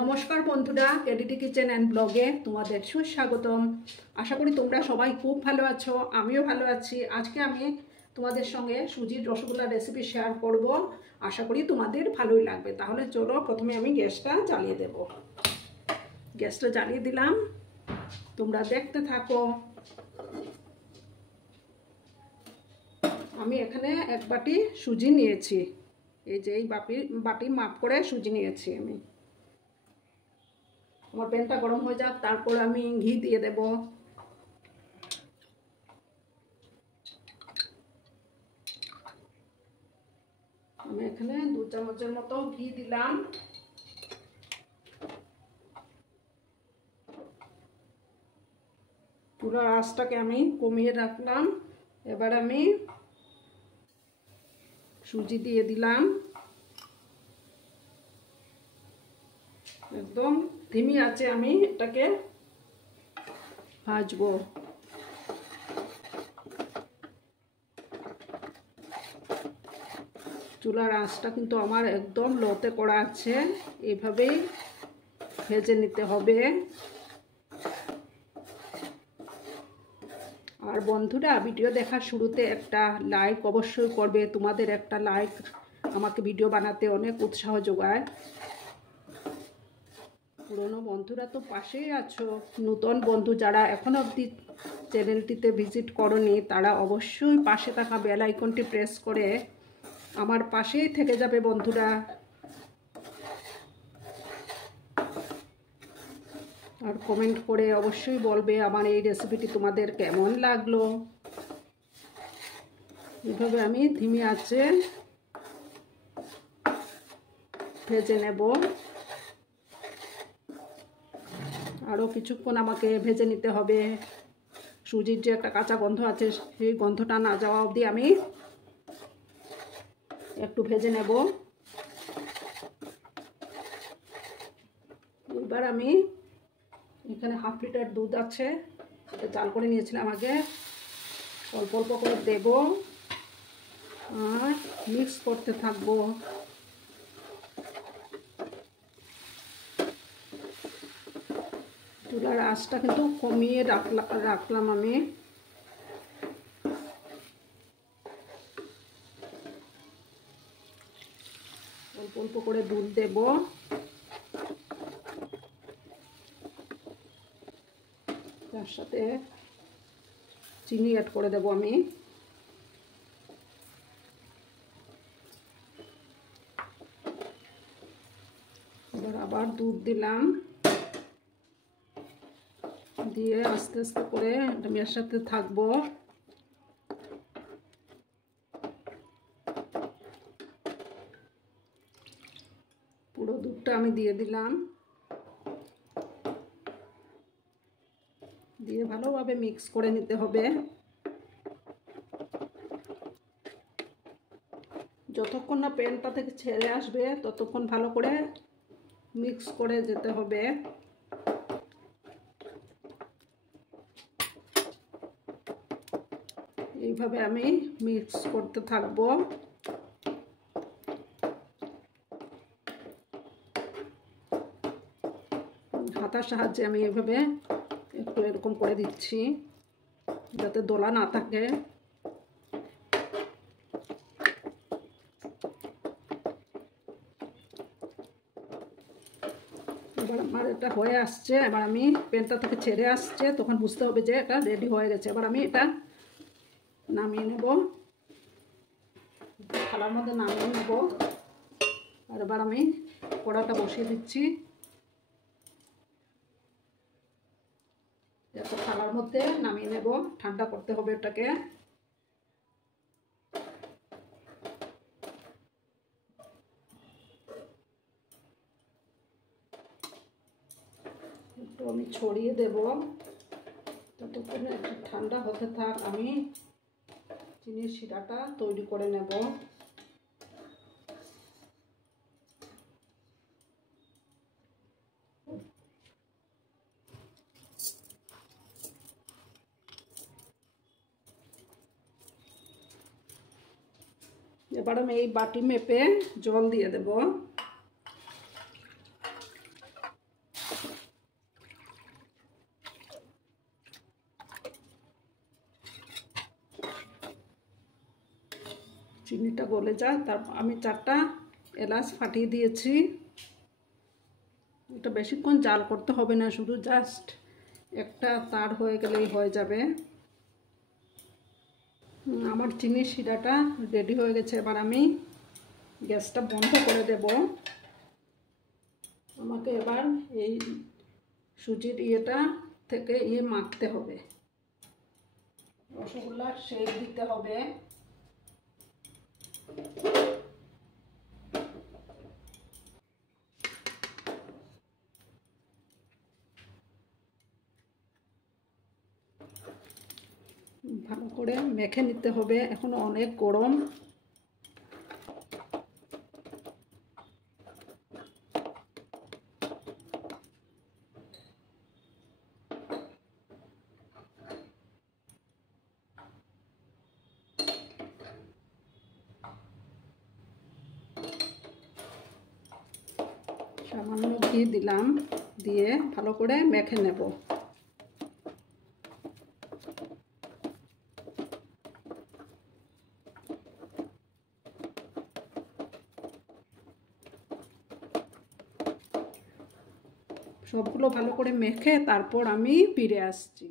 নমস্কার বন্ধুরা, এডিটি kitchen and ব্লগে তোমাদের সুস্বাগতম। আশা করি তোমরা সবাই খুব ভালো আছো, আমিও ভালো আছি। আজকে আমি তোমাদের সঙ্গে সুজির রসগোল্লা রেসিপি শেয়ার করব। আশা করি তোমাদের ভালোই লাগবে। তাহলে চলো, প্রথমে আমি গ্যাসটা জ্বালিয়ে দেব। গ্যাসটা জ্বালিয়ে দিলাম, তোমরা দেখতে থাকো। আমি এখানে এক বাটি সুজি নিয়েছি। এই যে এই বাটি মাপ করে সুজি নিয়েছি আমি। আমার প্যানটা গরম হয়ে যাক, তারপর আমি ঘি দিয়ে দেব। আমি এখানে 2 চামচের মতো ঘি দিলাম। পুরো আঁচটাকে আমি কমিয়ে রাখলাম। এবার আমি সুজি দিয়ে দিলাম। একদম ধিমি আঁচে আমি এটাকে ভাজবো। চুলার আঁচটা কিন্তু আমার একদম লোতে করা আছে। এইভাবেই ভেজে নিতে হবে। আর বন্ধুরা, ভিডিও দেখার শুরুতে একটা লাইক অবশ্যই করবে। তোমাদের একটা লাইক আমাকে ভিডিও বানাতে অনেক উৎসাহ যোগায়। পুরনো বন্ধুরা তো পাশেই আছো, নতুন বন্ধু যারা এখনো অবধি চ্যানেলটিতে ভিজিট করনি তারা অবশ্যই পাশে থাকা বেল আইকনটি প্রেস করে আমার পাশেই থেকে যাবে বন্ধুরা। আর কমেন্ট করে অবশ্যই বলবে আমার এই রেসিপিটি তোমাদের কেমন লাগলো। এভাবে আমি ধিমি আঁচে ভেজে নেব। আরও কিছুক্ষণ আমাকে ভেজে নিতে হবে। সুজির যে একটা কাঁচা গন্ধ আছে, সেই গন্ধটা না যাওয়া অবধি আমি একটু ভেজে নেব। এবার আমি এখানে 1/2 লিটার দুধ আছে, এটা জাল করে নিয়েছিলাম আগে। অল্প অল্প করে দেব আর মিক্স করতে থাকবো। চুলার আঁচটা কিন্তু কমিয়ে রাখলাম আমি। অল্প অল্প করে দুধ দেব। তার সাথে চিনি অ্যাড করে দেব আমি। এবার আবার দুধ দিলাম, দিয়ে আস্তে আস্তে করে আমি এর সাথে থাকবো। পুরো দুধটা আমি দিয়ে দিলাম, দিয়ে ভালোভাবে মিক্স করে নিতে হবে। যতক্ষণ না প্যানটা থেকে ছেড়ে আসবে ততক্ষণ ভালো করে মিক্স করে যেতে হবে। এইভাবে আমি মিক্স করতে থাকবো। হাতার সাহায্যে আমি এইভাবে একটু এরকম করে দিচ্ছি যাতে দোলা না থাকে। এবার আমার এটা হয়ে আসছে। এবার আমি প্যানটা থেকে ছেড়ে আসছে, তখন বুঝতে হবে যে এটা রেডি হয়ে গেছে। এবার আমি এটা নামিয়ে নেব, থালার মধ্যে নামিয়ে নেব। আর এবার আমি কড়াটা বসিয়ে দিচ্ছি। একটা থালার মধ্যে নামিয়ে নেব, ঠান্ডা করতে হবে এটাকে। একটু আমি ছড়িয়ে দেব, ততক্ষণে একটু ঠান্ডা হতে থাক। আমি চিনির শিরাটা তৈরি করে নেব। এবার আমি এই বাটি মেপে জল দিয়ে দেব। চিনিটা গলে যায়। তারপর আমি 4টা এলাচ ফাটিয়ে দিয়েছি। এটা বেশিক্ষণ জাল করতে হবে না, শুধু জাস্ট একটা তার হয়ে গেলেই হয়ে যাবে। আমার চিনির শিরাটা রেডি হয়ে গেছে। এবার আমি গ্যাসটা বন্ধ করে দেব। আমাকে এবার এই সুজির ইয়েটা থেকে মাখতে হবে, রসগোল্লার শেপ দিতে হবে। ভালো করে মেখে নিতে হবে, এখনো অনেক গরম। সামান্য ঘি দিলাম, দিয়ে ভালো করে মেখে নেব। সবগুলো ভালো করে মেখে তারপর আমি ফিরে আসছি।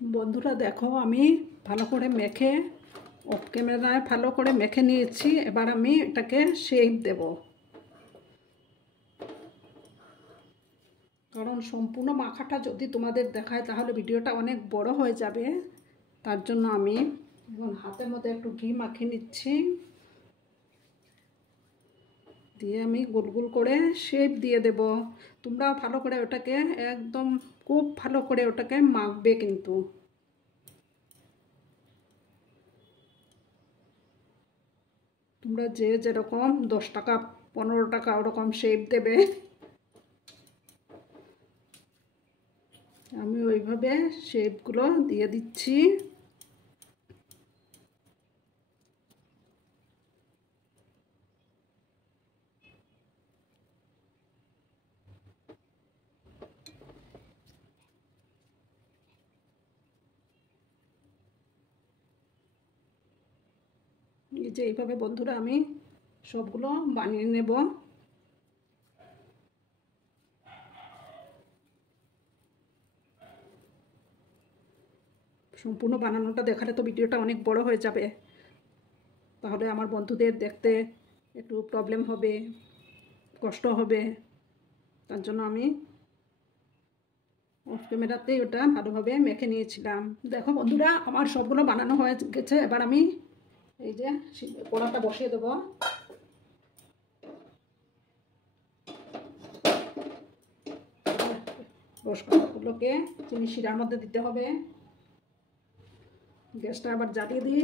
বন্ধুরা দেখো, আমি ভালো করে মেখে অফ ক্যামেরায় ভালো করে মেখে নিয়েছি। এবার আমি এটাকে শেপ দেব, কারণ সম্পূর্ণ মাখাটা যদি তোমাদের দেখায় তাহলে ভিডিওটা অনেক বড় হয়ে যাবে। তার জন্য আমি এখন হাতের মধ্যে একটু ঘি মাখিয়ে নিচ্ছি, দিয়ে আমি গোল গোল করে শেপ দিয়ে দেব। তোমরা ভালো করে ওটাকে একদম খুব ভালো করে ওটাকে মাখবে। কিন্তু তোমরা যে যেরকম 10 টাকা 15 টাকা ওরকম শেপ দেবে, আমি ওইভাবে শেপগুলো দিয়ে দিচ্ছি। এই যে এইভাবে বন্ধুরা আমি সবগুলো বানিয়ে নেব। সম্পূর্ণ বানানোটা দেখালে তো ভিডিওটা অনেক বড় হয়ে যাবে, তাহলে আমার বন্ধুদের দেখতে একটু প্রবলেম হবে, কষ্ট হবে। তার জন্য আমি অফ ক্যামেরাতেই ওটা ভালোভাবে মেখে নিয়েছিলাম। দেখো বন্ধুরা, আমার সবগুলো বানানো হয়ে গেছে। এবার আমি এই যে কড়াটা বসিয়ে দেবো। রসগোল্লাগুলোকে চিনি শিরার মধ্যে দিতে হবে। গ্যাসটা আবার জ্বালিয়ে দিই।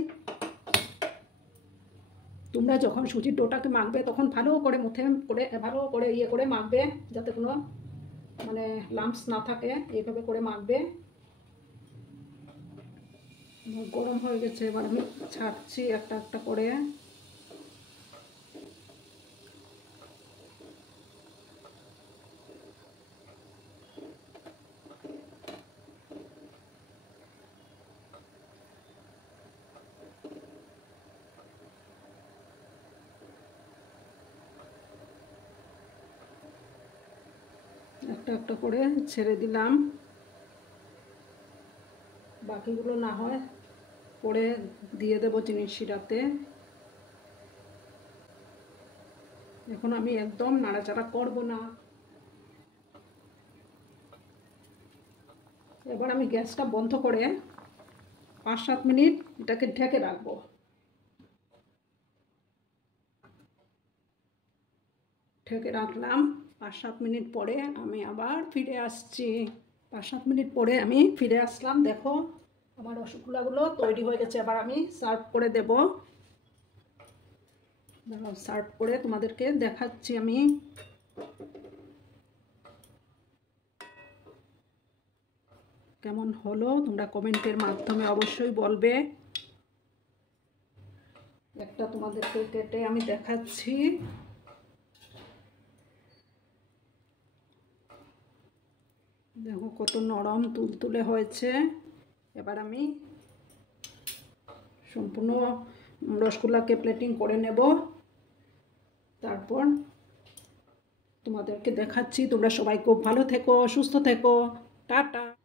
তোমরা যখন সুজির ডোটাকে মাখবে তখন ভালো করে ভালো করে করে মাখবে, যাতে কোনো মানে লাম্পস না থাকে। এইভাবে করে মাখবে। গরম হয়ে গেছে, এবার আমি ছাড়ছি একটা একটা করে। একটা একটা করে ছেড়ে দিলাম, বাকিগুলো না হয় পরে দিয়ে দেবো চিনির শিরাতে। এখন আমি একদম নাড়াচাড়া করব না। এবার আমি গ্যাসটা বন্ধ করে 5-7 মিনিট এটাকে ঢেকে রাখবো। ঢেকে রাখলাম। 5-7 মিনিট পরে আমি আবার ফিরে আসছি। 5-7 মিনিট পরে আমি ফিরে আসলাম। দেখো আমার রসগোল্লাগুলো তৈরি হয়ে গেছে। এবার আমি সার্ভ করে দেব। সার্ভ করে তোমাদেরকে দেখাচ্ছি আমি। কেমন হলো তোমরা কমেন্টের মাধ্যমে অবশ্যই বলবে। একটা তোমাদেরকে কেটে আমি দেখাচ্ছি। দেখো কত নরম তুলতুলে হয়েছে। এবার আমি সম্পূর্ণ রসগোল্লাকে প্লেটিং করে নেব। তারপর তোমাদেরকে দেখাচ্ছি। তোমরা সবাই খুব ভালো থেকো, সুস্থ থেকো। টাটা।